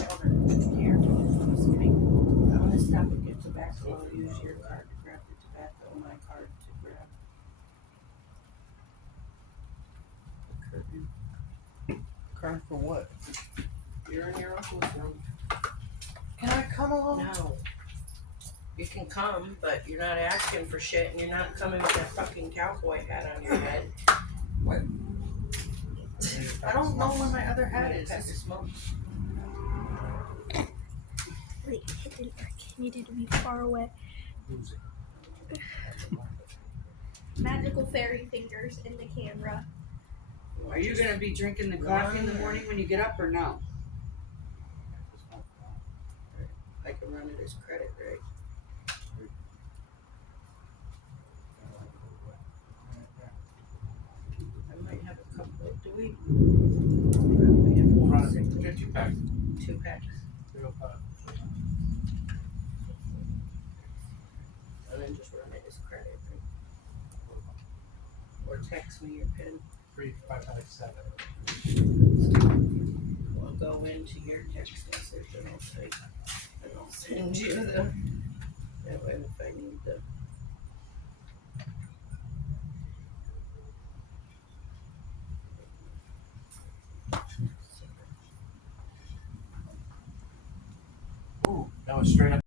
Here, just kidding. I'm gonna stop and get tobacco. I'll use your card to grab the tobacco, my card to grab the curtain. Crying for what? You're in your uncle's room. Can I come along? No. You can come, but you're not asking for shit, and you're not coming with that fucking cowboy hat on your head. What? I don't know where my other hat is. Pack of smokes. Wait, it didn't work. It needed to be far away. Magical fairy fingers in the camera. Are you gonna be drinking the coffee in the morning when you get up or no? I can run it as credit, right? I might have a couple. Do we? We have one single. Get 2 packs. 2 packs. 305. And then just run it as credit, right? Or text me your PIN. 3557. I'll go into your text message and I'll send you the. That way, if I need the. Ooh, that was straight up.